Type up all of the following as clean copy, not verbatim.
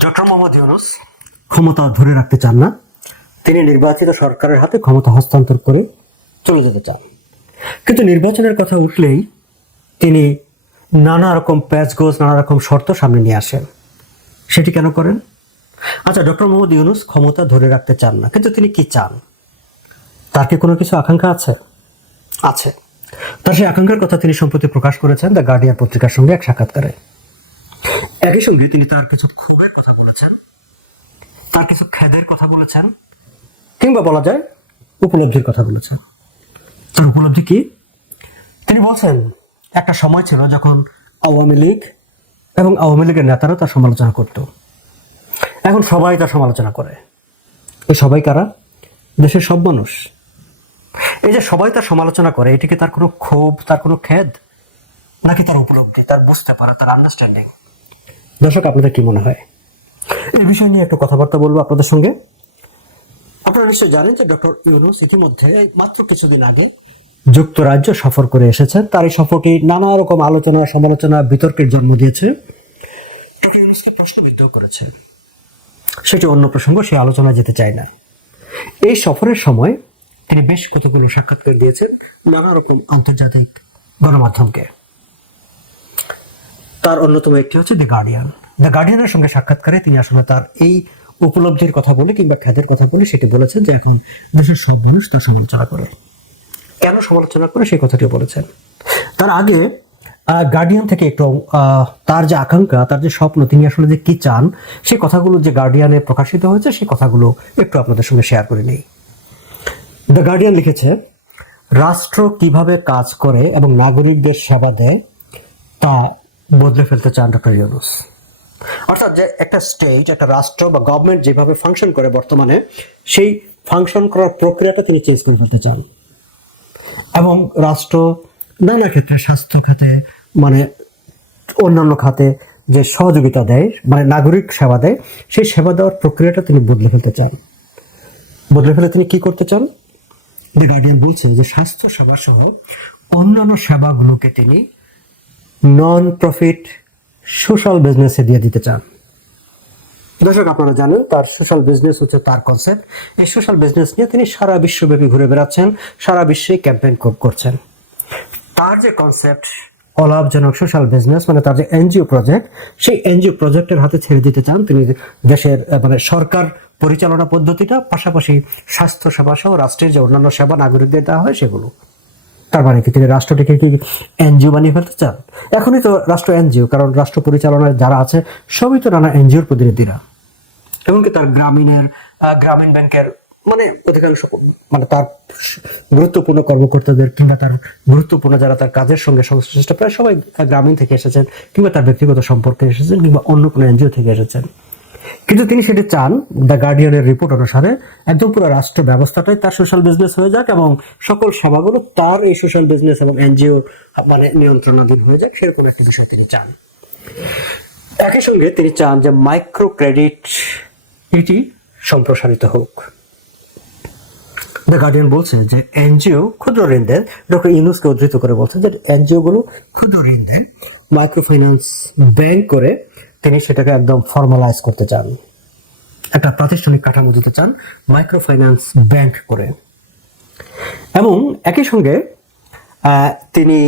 Doctor Mohammad Yunus ক্ষমতা ধরে রাখতে চান না। তিনি নির্বাচিত সরকারের হাতে ক্ষমতা হস্তান্তর করে চলে যেতে চান। কিন্তু নির্বাচনের কথা উঠলেই তিনি নানা রকম প্যাচগোজ, নানা রকম শর্ত সামনে নিয়ে আসেন। সেটি কেন করেন? আচ্ছা, ডক্টর মোহাম্মদ ইউনূস ক্ষমতা ধরে রাখতে চান না, কিন্তু তিনি কি চান? তার কি কোনো কিছু আকাঙ্ক্ষা আছে? আছে। তার সেই আকাঙ্ক্ষার কথা তিনি সম্প্রতি প্রকাশ করেছেন দ্য গার্ডিয়ান পত্রিকার সঙ্গে এক সাক্ষাৎকারে। একই সঙ্গে তিনি তার কিছু ক্ষোভের কথা বলেছেন, তার কিছু খেদের কথা বলেছেন, কিংবা বলা যায় উপলব্ধির কথা বলেছেন। তার উপলব্ধি কি? তিনি বলছেন, একটা সময় ছিল যখন আওয়ামী লীগ এবং আওয়ামী লীগের নেতারা তার সমালোচনা করত। এখন সবাই তার সমালোচনা করে। এই সবাই কারা? দেশের সব মানুষ। এই যে সবাই তার সমালোচনা করে, এটিকে তার কোনো ক্ষোভ, তার কোনো খেদ, নাকি তার উপলব্ধি, তার বুঝতে পারা, তার আন্ডারস্ট্যান্ডিং? দর্শক, আপনাদের কি মনে হয়? এই বিষয় নিয়ে একটু কথাবার্তা বলবো আপনাদের সঙ্গে। আপনারা নিশ্চয়ই জানেন যে ডক্টর ইউনূস ইতিমধ্যে মাত্র কিছুদিন আগে যুক্তরাজ্য সফর করে এসেছেন। তার এই সফরটি নানা রকম আলোচনা, সমালোচনা, বিতর্কের জন্ম দিয়েছে। ডক্টর ইউনূসকে প্রশ্নবিদ্ধ করেছে। সেটি অন্য প্রসঙ্গ, সেই আলোচনায় যেতে চাই না। এই সফরের সময় তিনি বেশ কতগুলো সাক্ষাৎকার দিয়েছেন নানা রকম আন্তর্জাতিক গণমাধ্যমকে। তার অন্যতম একটি হচ্ছে দ্য গার্ডিয়ান। দ্য গার্ডিয়ানের সঙ্গে সাক্ষাৎকারে তিনি আসলে তার এই উপলব্ধির কথা বলে কিংবা খ্যাতের কথা বলে সেটি বলেছেন যে এখন দেশের সব মানুষ তার সমালোচনা করে। কেন সমালোচনা করে সেই কথাটিও বলেছেন। তার আগে গার্ডিয়ান থেকে একটু তার যে আকাঙ্ক্ষা, তার যে স্বপ্ন, তিনি আসলে যে কি চান, সেই কথাগুলো যে গার্ডিয়ানে প্রকাশিত হয়েছে, সেই কথাগুলো একটু আপনাদের সঙ্গে শেয়ার করে নেই। দ্য গার্ডিয়ান লিখেছে, রাষ্ট্র কিভাবে কাজ করে এবং নাগরিকদের সেবা দেয় তা বদলে ফেলতে চান ডক্টর ইউনূস। অর্থাৎ যে একটা স্টেট, একটা রাষ্ট্র বা গভর্নমেন্ট যেভাবে ফাংশন করে বর্তমানে, সেই ফাংশন করার প্রক্রিয়াটা তিনি চেঞ্জ করে ফেলতে চান। এবং রাষ্ট্র নানা ক্ষেত্রে, স্বাস্থ্য খাতে, মানে অন্যান্য খাতে যে সহযোগিতা দেয়, মানে নাগরিক সেবা দেয়, সেই সেবা দেওয়ার প্রক্রিয়াটা তিনি বদলে ফেলতে চান। বদলে ফেলে তিনি কি করতে চান? দ্য গার্ডিয়ান বলছে যে স্বাস্থ্য সেবা সহ অন্যান্য সেবাগুলোকে তিনি নন প্রফিট সোশ্যাল বিজনেসে দিয়ে দিতে চান। দর্শক, আপনারা জানেন তার সোশ্যাল বিজনেস হচ্ছে তার কনসেপ্ট। এই সোশ্যাল বিজনেস নিয়ে তিনি সারা বিশ্বব্যাপী ঘুরে বেড়াচ্ছেন, সারা বিশ্বে ক্যাম্পেইন করছেন। তার যে কনসেপ্ট অলাভজনক সোশ্যাল বিজনেস, মানে তার যে এনজিও প্রজেক্ট, সেই এনজিও প্রজেক্টের হাতে ছেড়ে দিতে চান তিনি দেশের মানে সরকার পরিচালনা পদ্ধতিটা, পাশাপাশি স্বাস্থ্য সেবা সহ রাষ্ট্রের যে অন্যান্য সেবা নাগরিকদের দেওয়া হয় সেগুলো। তার মানে কি তিনি রাষ্ট্রটিকে কি এনজিও বানিয়ে ফেলতে চান? এখনই তো রাষ্ট্র এনজিও, কারণ রাষ্ট্র পরিচালনায় যারা আছে সবই তো নানা এনজিওর প্রতিনিধিরা। এমনকি তার গ্রামীণ ব্যাংকের মানে অধিকাংশ, মানে তার গুরুত্বপূর্ণ কর্মকর্তাদের কিংবা তার গুরুত্বপূর্ণ যারা তার কাজের সঙ্গে সংশ্লিষ্ট, প্রায় সবাই গ্রামীণ থেকে এসেছেন, কিংবা তার ব্যক্তিগত সম্পর্কে এসেছেন, কিংবা অন্য কোনো এনজিও থেকে এসেছেন। কিন্তু তিনি সেটি চান দ্য গার্ডিয়ানের রিপোর্ট অনুসারে একদম পুরো রাষ্ট্র ব্যবস্থাটাই তার সোশ্যাল বিজনেস হয়ে যাক এবং সকল সেবাগুলো তার এই সোশ্যাল বিজনেস এবং এনজিও মানে নিয়ন্ত্রণাধীন হয়ে যাক, সেরকম একটি বিষয় তিনি চান। একই সঙ্গে তিনি চান যে মাইক্রো ক্রেডিট এটি সম্প্রসারিত হোক। দ্য গার্ডিয়ান বলছে যে এনজিও ক্ষুদ্র ঋণ দেন, ডক্টর ইউনূসকে উদ্ধৃত করে বলছেন যে এনজিও গুলো ক্ষুদ্র ঋণ দেন, মাইক্রো ফাইন্যান্স ব্যাংক করে তিনি সেটাকে একদম ফর্মালাইজ করতে চান, একটা প্রাতিষ্ঠানিক কাঠামো দিতে চান মাইক্রো ফাইন্যান্স ব্যাংক করে। এবং একই সঙ্গে তিনি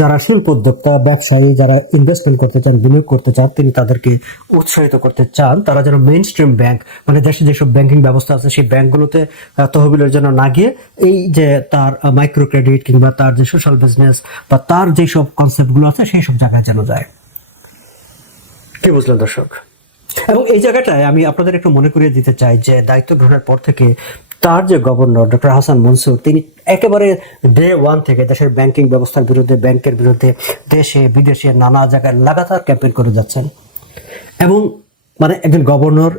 যারা শিল্প উদ্যোক্তা, ব্যবসায়ী, যারা ইনভেস্টমেন্ট করতে চান, বিনিয়োগ করতে চান, তিনি তাদেরকে উৎসাহিত করতে চান তারা যেন মেইন স্ট্রিম ব্যাংক, মানে দেশে যেসব ব্যাংকিং ব্যবস্থা আছে সেই ব্যাংকগুলোতে তহবিলের জন্য না গিয়ে এই যে তার মাইক্রো ক্রেডিট কিংবা তার যে সোশ্যাল বিজনেস বা তার যেসব কনসেপ্টগুলো আছে সেই সব জায়গায় যেন যায়। কি বুঝলেন দর্শক? এবং এই জায়গাটায় আমি আপনাদের একটু মনে করিয়ে দিতে চাই যে দায়িত্ব গ্রহণের পর থেকে তার যে গভর্নর ডক্টর হাসান মনসুর, তিনি একেবারে ডে ওয়ান থেকে দেশের ব্যাংকিং ব্যবস্থার বিরুদ্ধে, ব্যাংকের বিরুদ্ধে দেশে বিদেশে নানা জায়গায় লাগাতার ক্যাম্পেইন করে যাচ্ছেন। এবং মানে একজন গভর্নর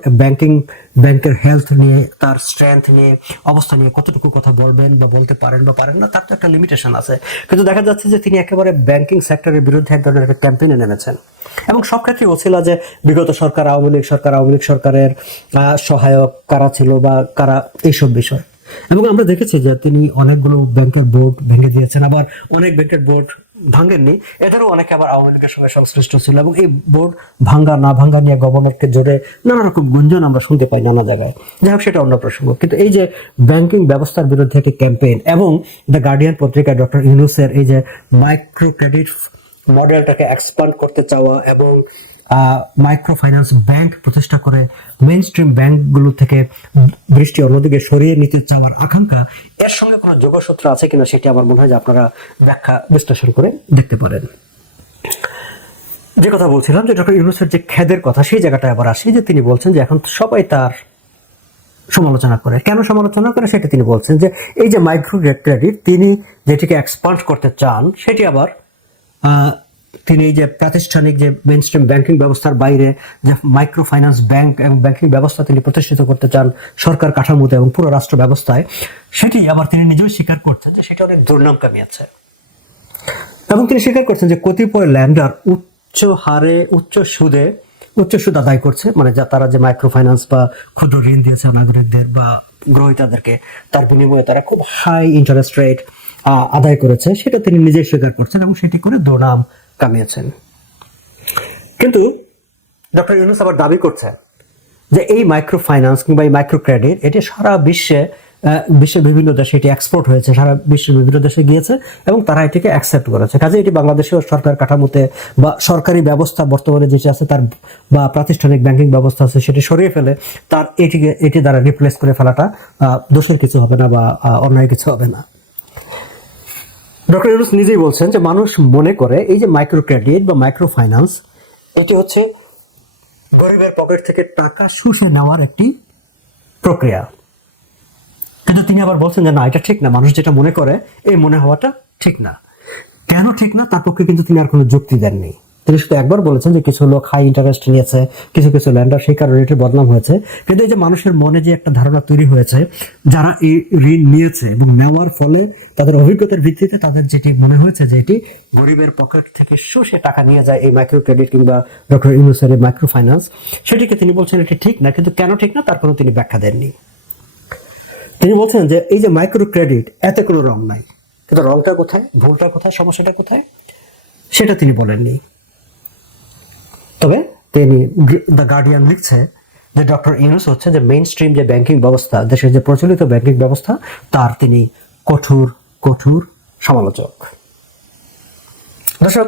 ব্যাংকের হেলথ নিয়ে, তার স্ট্রেংথ নিয়ে, অবস্থা নিয়ে কতটুকু কথা বলবেন বা বলতে পারেন বা পারেন না, তার তো একটা লিমিটেশন আছে। কিন্তু দেখা যাচ্ছে যে তিনি একেবারে ব্যাংকিং সেক্টরের বিরুদ্ধে এক ধরনের একটা ক্যাম্পেইনে নেমেছেন। এবং সব ক্ষেত্রেই ছিল যে বিগত সরকার, আওয়ামী লীগ সরকারের সহায়ক কারা ছিল বা কারা, এইসব বিষয়। এবং আমরা দেখেছি যে তিনি অনেকগুলো ব্যাংকের বোর্ড ভেঙে দিয়েছেন, আবার অনেক ব্যাংকের বোর্ড ভাঙেননি, এদেরও অনেকে আবার আওয়ামী লীগের সঙ্গে সংশ্লিষ্ট ছিল, এবং এই বোর্ড ভাঙ্গা না ভাঙ্গা নিয়ে গভর্নরকে জোরে নানা রকম গুঞ্জন আমরা শুনতে পাই নানা জায়গায়। যাই হোক, সেটা অন্য প্রসঙ্গ। কিন্তু এই যে ব্যাংকিং ব্যবস্থার বিরুদ্ধে একটি ক্যাম্পেইন, এবং দ্য গার্ডিয়ান পত্রিকায় ডক্টর ইউনূসের এই যে মাইক্রো ক্রেডিট মডেলটাকে এক্সপান্ড করতে চাওয়া এবং মাইক্রো ফাইন্যান্স ব্যাংক প্রতিষ্ঠা করে মেইন স্ট্রিম ব্যাংকগুলো থেকে দৃষ্টি অন্যদিকে সরিয়ে নিতে চাওয়ার আকাঙ্ক্ষা, এর সঙ্গে কোনো যোগসূত্র আছে কিনা সেটি আমার মনে হয় যে আপনারা ব্যাখ্যা বিশ্লেষণ করে দেখতে পারেন। যে কথা বলছিলাম যে ডক্টর ইউনূসের যে খেদের কথা, সেই জায়গাটায় আবার আসি, যে তিনি বলছেন যে এখন সবাই তার সমালোচনা করে। কেন সমালোচনা করে সেটা তিনি বলছেন যে এই যে মাইক্রো ক্রেডিট তিনি যেটিকে এক্সপান্ড করতে চান, সেটি আবার তিনি এই যে প্রাতিষ্ঠানিক যে মেইনস্ট্রিম ব্যাংকিং ব্যবস্থার বাইরে যে মাইক্রো ফাইন্যান্স ব্যাংক এবং ব্যাংকিং ব্যবস্থা তিনি প্রতিষ্ঠিত করতে চান সরকার কাঠামোতে এবং পুরো রাষ্ট্র ব্যবস্থায়, সেটি আবার তিনি নিজেও স্বীকার করছেন যে সেটা অনেক দুর্নাম কামিয়েছে। এবং তিনি স্বীকার করছেন যে কতিপয় ল্যান্ডার উচ্চ হারে উচ্চ সুদ আদায় করছে, মানে যা তারা যে মাইক্রো ফাইন্যান্স বা ক্ষুদ্র ঋণ দিয়েছে নাগরিকদের বা গ্রহীতাদেরকে, তার বিনিময়ে তারা খুব হাই ইন্টারেস্ট রেট আদায় করেছে, সেটা তিনি নিজেই স্বীকার করছেন এবং সেটি করে দুর্নাম কামিয়েছেন। কিন্তু ডক্টর ইউনূস আবার দাবি করছেন যে এই মাইক্রো ফাইন্যান্স কিংবা এই মাইক্রো ক্রেডিট এটি সারা বিশ্বের বিভিন্ন দেশে এটি এক্সপোর্ট হয়েছে, সারা বিশ্বের বিভিন্ন দেশে গিয়েছে এবং তারা এটিকে অ্যাকসেপ্ট করেছে। কাজে এটি বাংলাদেশের সরকার কাঠামোতে বা সরকারি ব্যবস্থা বর্তমানে যেটি আছে তার বা প্রাতিষ্ঠানিক ব্যাংকিং ব্যবস্থা আছে সেটি সরিয়ে ফেলে তার এটি দ্বারা রিপ্লেস করে ফেলাটা দোষের কিছু হবে না বা অন্যায় কিছু হবে না। ডক্টর ইউনূস নিজেই বলছেন যে মানুষ মনে করে এই যে মাইক্রো ক্রেডিট বা মাইক্রো ফাইন্যান্স এটি হচ্ছে গরিবের পকেট থেকে টাকা শুষে নেওয়ার একটি প্রক্রিয়া। কিন্তু তিনি আবার বলছেন যে না, এটা ঠিক না, মানুষ যেটা মনে করে এই মনে হওয়াটা ঠিক না। কেন ঠিক না তার পক্ষে কিন্তু তিনি আর কোনো যুক্তি দেননি। তিনি শুধু একবার বলেছেন যে কিছু লোক হাই ইন্টারেস্ট নিয়েছে, কিছু কিছু ল্যান্ডার সেই কারণে এটির বদনাম হয়েছে। কিন্তু এই যে মানুষের মনে যে একটা ধারণা তৈরি হয়েছে, যারা এই ঋণ নিয়েছে এবং নেওয়ার ফলে তাদের অভিজ্ঞতার ভিত্তিতে তাদের যেটি মনে হয়েছে যে এটি গরিবের পকেট থেকে শুষে টাকা নিয়ে যায় এই মাইক্রো ক্রেডিট কিংবা ডক্টর ইউনূসের এই মাইক্রো ফাইন্যান্স, সেটিকে তিনি বলছেন এটি ঠিক না। কিন্তু কেন ঠিক না তার কোনো তিনি ব্যাখ্যা দেননি। তিনি বলছেন যে এই যে মাইক্রো ক্রেডিট এতে কোনো রং নাই, কিন্তু রংটা কোথায়, ভুলটা কোথায়, সমস্যাটা কোথায় সেটা তিনি বলেননি। তবে তিনি দ্য গার্ডিয়ান লিখছে যে ডক্টর ইউনূস হচ্ছে যে মেইন স্ট্রিম যে ব্যাংকিং ব্যবস্থা, দেশের যে প্রচলিত ব্যাংকিং ব্যবস্থা, তার তিনি কঠোর সমালোচক। দর্শক,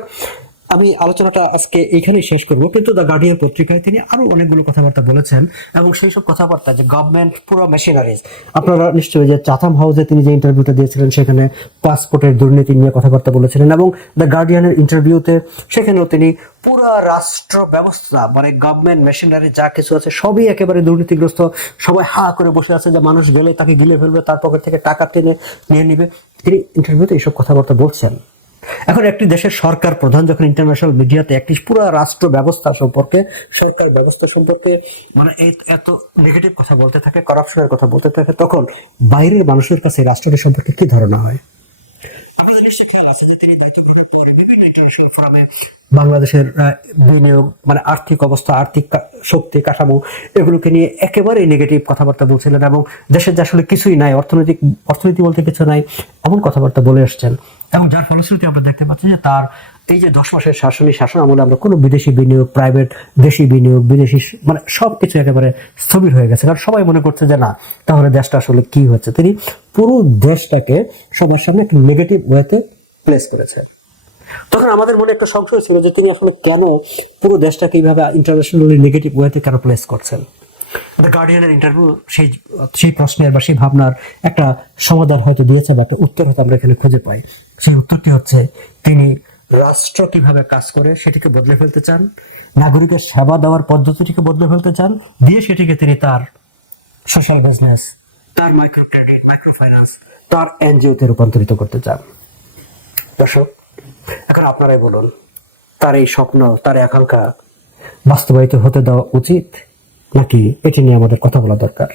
আমি আলোচনাটা আজকে এইখানেই শেষ করব, কিন্তু দ্য গার্ডিয়ান পত্রিকায় তিনি আরো অনেকগুলো কথাবার্তা বলেছেন এবং সেই সব কথাবার্তা যে গভর্নমেন্ট পুরো মেশিনারিজ, আপনারা নিশ্চয়ই যে চাথাম হাউসে তিনি যে ইন্টারভিউটা দিয়েছিলেন সেখানে পাসপোর্টের দুর্নীতি নিয়ে কথাবার্তা বলেছিলেন, এবং দ্য গার্ডিয়ানের ইন্টারভিউতে সেখানেও তিনি পুরো রাষ্ট্র ব্যবস্থা মানে গভর্নমেন্ট মেশিনারি যা কিছু আছে সবই একেবারে দুর্নীতিগ্রস্ত, সবাই হা করে বসে আছে যে মানুষ গেলে তাকে গিলে ফেলবে, তার পকেট থেকে টাকা টেনে নিয়ে নিবে। তিনি ইন্টারভিউতে এইসব কথাবার্তা বলছেন। এখন একটি দেশের সরকার প্রধান যখন ইন্টারন্যাশনাল মিডিয়াতে একটি পুরো রাষ্ট্র ব্যবস্থা সম্পর্কে, সরকার ব্যবস্থা সম্পর্কে মানে এত নেগেটিভ কথা বলতে থাকে, করাপশনের কথা বলতে থাকে, তখন বাইরের মানুষের কাছে রাষ্ট্রটি সম্পর্কে কি ধারণা হয়? আপনাদের নিশ্চয়ই খেয়াল আছে যে তিনি দায়িত্ব গ্রহণের পরে বিভিন্ন ইন্টারন্যাশনাল ফোরামে বাংলাদেশের বিনিয়োগ মানে আর্থিক অবস্থা, আর্থিক শক্তি, কাঠামো এগুলোকে নিয়ে একেবারে নেগেটিভ কথাবার্তা বলছিলেন এবং দেশের যে আসলে কিছুই নাই, অর্থনীতি বলতে কিছু নাই, এমন কথাবার্তা বলে আসছেন। এবং যার ফলশ্রুতি আমরা দেখতে পাচ্ছি যে তার এই যে 10 মাসের শাসন আমলে আমরা কোনো বিদেশি বিনিয়োগ, প্রাইভেট দেশি বিনিয়োগ, বিদেশি মানে সবকিছু একেবারে স্থবির হয়ে গেছে। কারণ সবাই মনে করছে যে না, তাহলে দেশটা আসলে কি হচ্ছে। তিনি পুরো দেশটাকে সবার সামনে একটা নেগেটিভ ওয়েতে প্লেস করেছে। তখন আমাদের মনে একটা সংশয় ছিল যে তিনি আসলে কেন পুরো দেশটাকে এইভাবে ইন্টারন্যাশনালি নেগেটিভ ওয়েতে কেন প্লেস করছেন। দ্য গার্ডিয়ানের ইন্টারভিউ সেই প্রশ্নের বা সেই ভাবনার একটা সমাধান হয়তো দিয়েছে বা একটা উত্তর হয়তো আমরা এখানে খুঁজে পাই। সেই উত্তরটি হচ্ছে তিনি রাষ্ট্র কিভাবে কাজ করে সেটিকে বদলে ফেলতে চান, নাগরিকের সেবা দেওয়ার পদ্ধতিটিকে বদলে ফেলতে চান, দিয়ে সেটিকে তিনি তার সোশ্যাল বিজনেস, তার মাইক্রো ক্রেডিট, মাইক্রো ফাইন্যান্স, তার এনজিওতে রূপান্তরিত করতে চান। দর্শক, এখন আপনারাই বলুন, তার এই স্বপ্ন, তার আকাঙ্ক্ষা বাস্তবায়িত হতে দেওয়া উচিত নাকি এটি নিয়ে আমাদের কথা বলা দরকার?